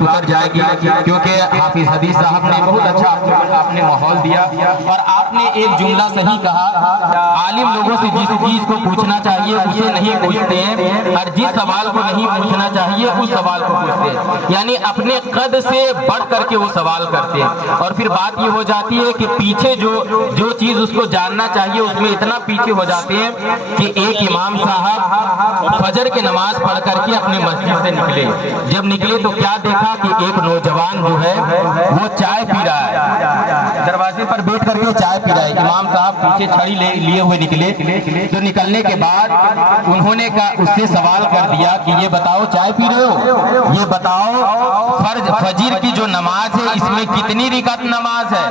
بات اتر جائے گی، کیونکہ حافظ حدیث صاحب نے بہت اچھا آپ نے ماحول دیا، اور آپ نے ایک جملہ صحیح کہا، عالم لوگوں سے جس چیز کو پوچھنا چاہیے اسے نہیں پوچھتے ہیں، اور جس سوال کو نہیں پوچھنا چاہیے اس سوال کو پوچھتے ہیں، یعنی اپنے قد سے بڑھ کر کے وہ سوال کرتے ہیں، اور پھر بات یہ ہو جاتی ہے کہ پیچھے جو چیز اس کو جاننا چاہیے اس میں اتنا پیچھے ہو جاتے ہیں کہ ایک امام صاحب فجر کی نماز پڑھ کر کے اپنے مسجد سے نکلے، جب نکلے تو کیا دیکھا کہ ایک نوجوان جو ہے وہ چائے پی رہا ہے، دروازے پر بیٹھ کر کے چائے پی رہا ہے، امام صاحب پیچھے چھڑی لیے ہوئے نکلے، تو نکلنے کے بعد انہوں نے اس سے سوال کر دیا کہ یہ بتاؤ چائے پی رہے ہو، یہ بتاؤ فجر کی جو نماز ہے اس میں کتنی رکعت نماز ہے؟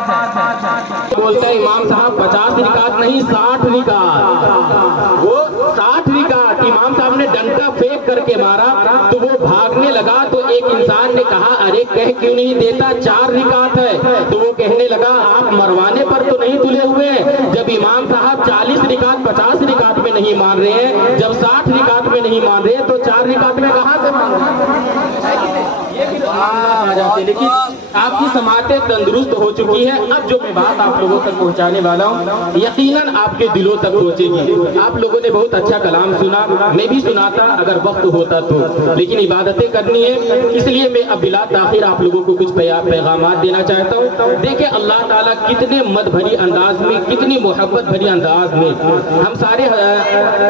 بولتا ہے امام صاحب 50 رکعت نہیں 60 رکعت، وہ 60 رکعت امام صاحب نے ڈنڈا پھینک کر کے مارا تو وہ بھاگنے لگا، تو ایک انسان نے کہا ارے کہہ کیوں نہیں دیتا 4 رکعت ہے، تو وہ کہنے لگا آپ مروانے پر تو نہیں تلے ہوئے، جب امام صاحب 40 رکعت 50 رکعت میں نہیں مان رہے ہیں، جب 60 رکعت میں نہیں مان رہے تو 4 رکعت میں کہاں سے مان رہے ہیں؟ لیکن آپ کی سماعتیں تندرست ہو چکی ہے، اب جو میں بات آپ لوگوں تک پہنچانے والا ہوں یقیناً آپ کے دلوں تک پہنچے گی۔ آپ لوگوں نے بہت اچھا کلام سنا، میں بھی سناتا اگر وقت ہوتا تو، لیکن عبادتیں کرنی ہے، اس لیے میں اب بلا تاخیر آپ لوگوں کو کچھ پیغامات دینا چاہتا ہوں۔ دیکھیں اللہ تعالیٰ کتنے مد بھری انداز میں، کتنی محبت بھری انداز میں ہم سارے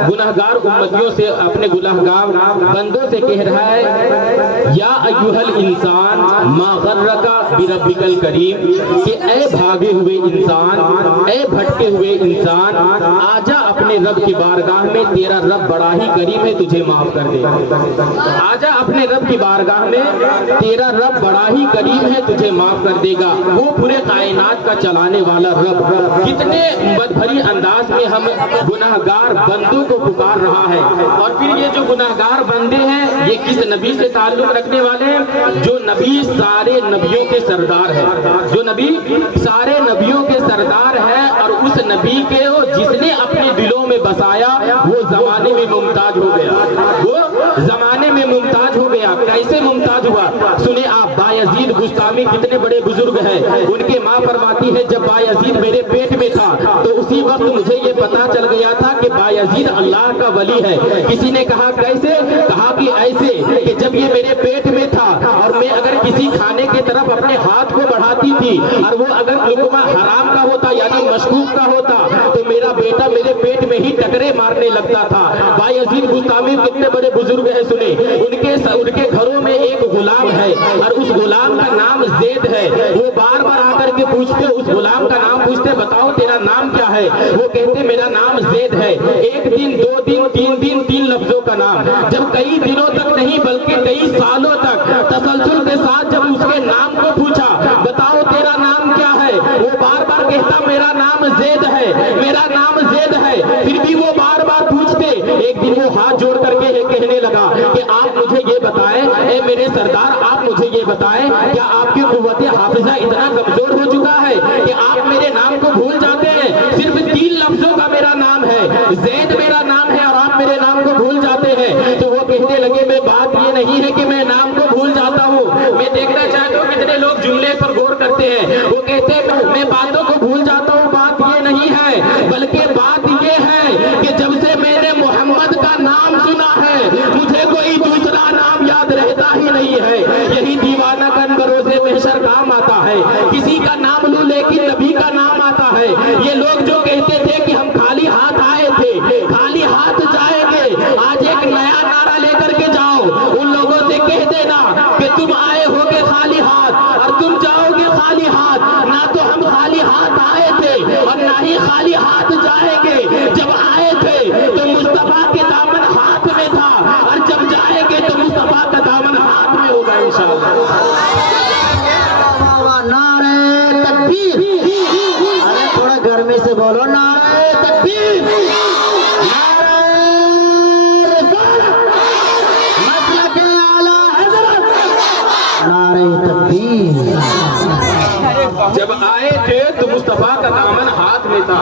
گناہگار امتیوں سے، اپنے گناہگار بندوں سے کہہ رہا ہے یا ایھا الانسان ما غرک بربک الکریم، کہ اے بھاگے ہوئے انسان، اے بھٹکے ہوئے انسان، آجا اپنے رب کی بارگاہ میں، تیرا رب بڑا ہی کریم ہے تجھے معاف کر دے گا، آجا اپنے رب کی بارگاہ میں، تیرا رب بڑا ہی کریم ہے تجھے معاف کر دے گا، وہ پورے کائنات کا چلانے والا رب کتنے مد بھری انداز میں ہم گناہگار بندوں کو پکار رہا ہے۔ اور پھر یہ جو گناہگار بندے ہیں یہ کس نبی سے تعلق رکھنے والے ہیں؟ جو نبی سارے نبیوں کے سردار ہے، جو نبی سارے نبیوں کے سردار ہے، اور اس نبی کے جس نے اپنے دلوں میں بسایا وہ زمانے میں ممتاز ہو گیا، وہ زمانے میں ممتاز ہو گیا۔ کیسے ممتاز ہوا؟ سنیں آپ، بایزید بستامی کتنے بڑے بزرگ ہیں، ان کے ماں فرماتی ہے جب بایزید میرے پیٹ میں تھا تو اسی وقت مجھے یہ پتا چل گیا تھا کہ بایزید اللہ کا ولی ہے۔ کسی نے کہا کیسے؟ کہا کہ ایسے کہ جب یہ میرے پیٹ میں تھا اور میں اگر کسی کھانے کی طرف اپنے ہاتھ کو بڑھاتی تھی اور وہ اگر لقمہ حرام کا ہوتا یعنی مشکوک کا ہوتا تو میرا بیٹا میرے پیٹ میں ہی ٹکرے مارنے لگتا تھا۔ بایزید بستامی کتنے بڑے بزرگ ہیں، سنیں، ان کے گھروں میں ایک غلام ہے اور اس غلام کا نام زید ہے، وہ بار بار آ کر کے پوچھتے، اس غلام کا نام پوچھتے بتاؤ تیرا نام کیا ہے؟ وہ کہتے میرا نام زید ہے۔ ایک دن، 2 دن، 3 دن، 3 لفظوں کا نام، جب کئی دنوں تک نہیں بلکہ کئی سالوں تک تسلسل کے ساتھ جب اس کے نام کو پوچھا بتاؤ تیرا نام کیا ہے، وہ بار بار کہتا میرا نام زید ہے، میرا نام زید ہے، پھر بھی وہ بار بار پوچھتے۔ ایک دن وہ ہاتھ جوڑ کر کے کہنے لگا کہ آپ مجھے یہ بتائیں، اے میرے سردار آپ مجھے یہ بتائیں کیا آپ کی قوت حافظہ اتنا کمزور ہو چکا ہے کہ آپ میرے نام کو بھول جاتے ہیں؟ صرف 3 لفظوں کا میرا نام ہے، زید میرا نام ہے، اور آپ میرے نام کو بھول جاتے ہیں۔ تو وہ کہنے لگے میں بات یہ نہیں ہے کہ میں نام کو بھول جاتا ہوں، میں دیکھنا چاہتا ہوں کتنے لوگ جملے پر غور کرتے ہیں۔ وہ کہتے ہیں میں باتوں کو بھول جاتا ہوں، بات یہ نہیں ہے، بلکہ بات یہ ہے کہ جب سے میں نے محمد کا نام سنا ہے مجھے کوئی دوسرا نام یاد رہتا ہی نہیں ہے۔ یہی دیوانہ کن بروز محشر کام آتا ہے، کسی کا نام لوں لیکن نبی کا نام آتا ہے۔ یہ لوگ جو کہتے تھے کہ ہم خالی ہاتھ آئے تھے خالی ہاتھ جائیں گے، آج ایک نیا نعرہ لے کر کے جاؤ، ان لوگوں سے کہہ دینا کہ تم آئے ہو گے خالی ہاتھ اور تم جاؤ گے خالی ہاتھ، نہ تو ہم خالی ہاتھ آئے تھے اور نہ ہی خالی ہاتھ جائیں گے۔ جب آئے تھے تو مصطفیٰ کے دامن ہاتھ میں تھا اور جب جائیں گے تو مصطفیٰ کا دامن ہاتھ میں ہوگا انشاءاللہ۔ نعرہ تکبیر، ارے تھوڑا گرمی سے بولو، نعرہ تکبیر، نعرہ رسالت، مسلک اعلیٰ حضرت، نعرہ تکبیر۔ جب آئے تھے تو مصطفیٰ کا دامن ہاتھ میں تھا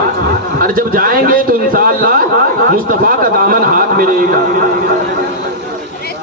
اور جب جائیں گے تو انشاءاللہ مصطفیٰ کا دامن ہاتھ میں رہے گا۔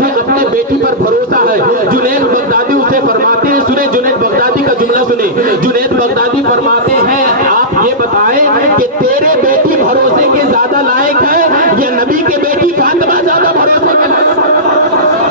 مجھے اپنے بیٹی پر بھروسہ ہے۔ جنید بغدادی اسے فرماتے ہیں، سنے جنید بغدادی کا جملہ سنے، جنید بغدادی فرماتے ہیں آپ یہ بتائیں کہ تیرے بیٹی بھروسے کے زیادہ لائق ہے یا نبی کے بیٹی فاطمہ زیادہ بھروسے کے لائق ہے؟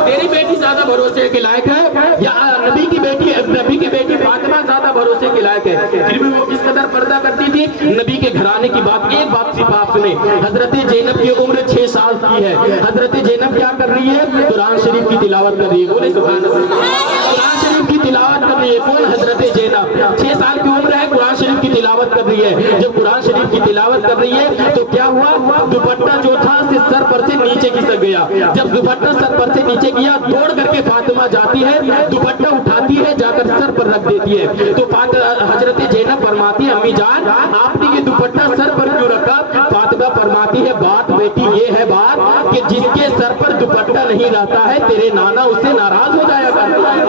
تیری بیٹی زیادہ بھروسے کے لائق ہے یا نبی کی بیٹی فاطمہ زیادہ بھروسے کے لائق ہے؟ پھر بھی وہ کس قدر پردہ کرتی تھی نبی کے گھرانے کی بات۔ ایک بات صرف آپ سنیں، حضرت زینب کی عمر 6 سال کی ہے، حضرت زینب کیا کر رہی ہے؟ قرآن شریف کی تلاوت کر رہی ہے، بولے سبحان اللہ، قرآن شریف کی تلاوت کر رہی ہے۔ کون؟ حضرت زینب 6 سال کی عمر ہے، قرآن شریف کی تلاوت کر رہی ہے۔ جب قرآن شریف کی تلاوت کر رہی ہے تو کیا ہوا؟ دوپٹہ جو تھا سر پر سے نیچے کھسک گیا۔ جب دوپٹہ سر پر سے نیچے گیا، دوڑ کر کے فاطمہ جاتی ہے، دوپٹہ اٹھاتی ہے، جا کر سر پر رکھ دیتی ہے۔ تو حضرت زینب فرماتی ہے امی جان آپ نے یہ دوپٹہ سر پر کیوں رکھا؟ فاطمہ فرماتی ہے بات بیٹی یہ ہے بات کہ جس کے سر پر دوپٹہ نہیں رہتا ہے تیرے نانا اس سے ناراض ہو جایا کرتا ہے۔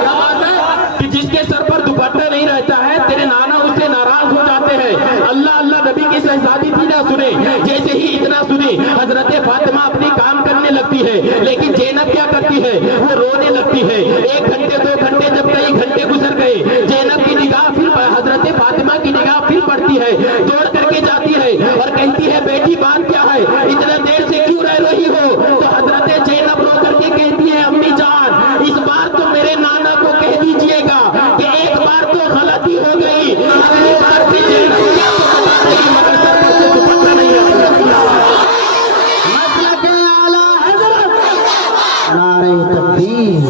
کیا بات ہے کہ جس کے سر پر دوپٹہ نہیں رہتا ہے تیرے نانا اس سے ناراض ہو جاتے ہیں۔ اللہ اللہ نبی کی شہزادی تھی نہ سنے، جیسے ہی اتنا سنی حضرت فاطمہ اپنی کام کرنے لگتی ہے، لیکن زینب کیا کرتی ہے؟ وہ رونے لگتی ہے۔ 1 گھنٹے 2 گھنٹے جب کئی گھنٹے گزر گئے، زینب کی نگاہ پھر حضرت فاطمہ کی نگاہ پھر پڑتی ہے، دوڑ کر کے جاتی ہے اور کہتی ہے بیٹی بات کیا ہے؟ اتنا دیر سے کیوں رہ رہی ہو؟ تو حضرت زینب رو کر کے کہتی ہے امی جان اس بار تو میرے نانا کو کہہ دیجئے گا کہ ایک بار تو غلطی ہو گئی، اگلی بار بھی زینب کیا تو بتا دے گی مگر سر پر سے دوپٹہ نہیں ہے۔ مسلک اعلی حضرت نعرہ تکبیر۔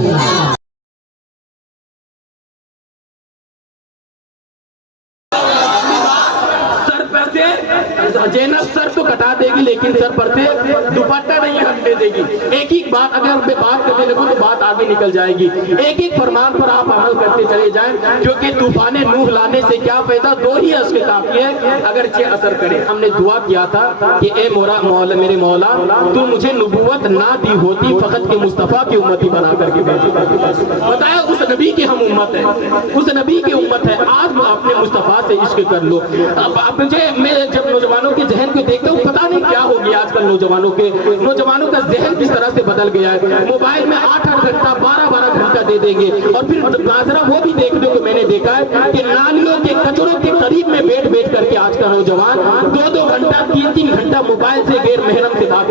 زینب سر تو کٹا دے گی لیکن سر پر سے دوپٹہ نہیں ہٹنے دے گی۔ ایک ایک بات اگر میں بات کرنے لگوں تو بات آگے نکل جائے گی۔ ایک ایک فرمان پر آپ عمل کرتے چلے جائیں، کیونکہ طوفان نوح لانے سے کیا فائدہ؟ 2 ہی اشک کافی ہے اگرچہ اثر کرے۔ ہم نے دعا کیا تھا کہ اے میرے مولا تو مجھے نبوت نہ دی ہوتی فقط کہ مصطفیٰ کی امتی بنا کر کے بھیجی۔ بتایا اس نبی کی ہم امت ہے، اس نبی کی امت ہے۔ آج اپنے مصطفیٰ سے عشق کر لو۔ اب میں جب نوجوانوں کے ذہن کو دیکھتا ہوں پتہ نہیں کیا ہو گیا آج کل نوجوانوں کا ذہن کس طرح سے بدل گیا ہے۔ موبائل میں 8-8 گھنٹہ 12-12 گھنٹہ دے دیں گے اور پھر ذرا وہ بھی دیکھ لو کہ میں نے دیکھا ہے کہ نالیوں کے کچروں کے قریب میں بیٹھ کر کے آج کا نوجوان 2-2 گھنٹہ 3-3 گھنٹہ موبائل سے غیر محرم سے بات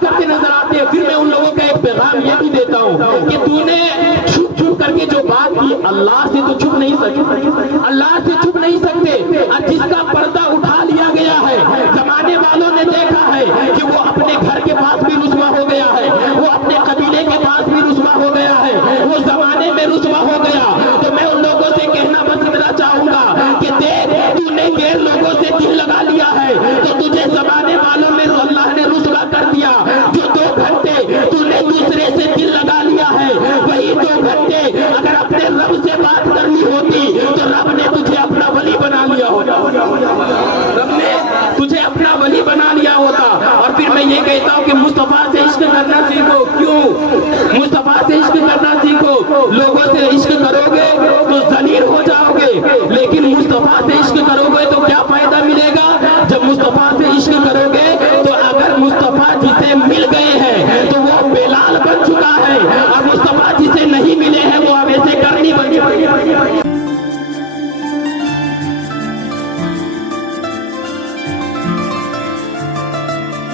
کرتے نظر آتے ہیں۔ پھر میں ان لوگوں کا ایک پیغام یہ بھی دیتا ہوں کہ تو نے چھپ کر کے جو بات کی اللہ سے تو چھپ نہیں سکتے، اللہ سے چھپ نہیں سکتے۔ اور جس کا پردہ اٹھا لیا گیا ہے زمانے والوں نے دیکھا ہے کہ وہ اپنے گھر کے پاس بھی رسوا ہو گیا ہے، وہ اپنے قبیلے کے پاس بھی رسوا ہو گیا ہے، وہ زمانے میں رسوا ہو گیا۔ تو میں ان لوگوں سے کہنا بس اتنا چاہوں گا کہ دیکھ تو نے غیر لوگوں سے دل لگا لیا ہے تو تجھے زمانے والوں میں اللہ نے رسوا کر دیا۔ جو 2 گھنٹے تو نے دوسرے سے دل لگا لیا ہے وہی 2 گھنٹے اگر اپنے رب سے بات کرنی ہوتی تو رب نے تجھے اپنا ولی بنا لیا ہوتا، رب نے تجھے اپنا ولی بنا لیا ہوتا۔ اور پھر میں یہ کہتا ہوں کہ مصطفیٰ سے عشق کرنا سیکھو۔ کیوں مصطفیٰ سے عشق کرنا سیکھو؟ لوگوں سے عشق کرو گے تو ذلیل ہو جاؤ گے، لیکن مصطفیٰ سے عشق کرو گے تو کیا فائدہ ملے گا؟ جب مصطفیٰ سے عشق کرو گے تو اگر مصطفیٰ جسے مل گئے ہیں تو وہ بلال بن چکا ہے، اور مصطفیٰ جسے نہیں ملے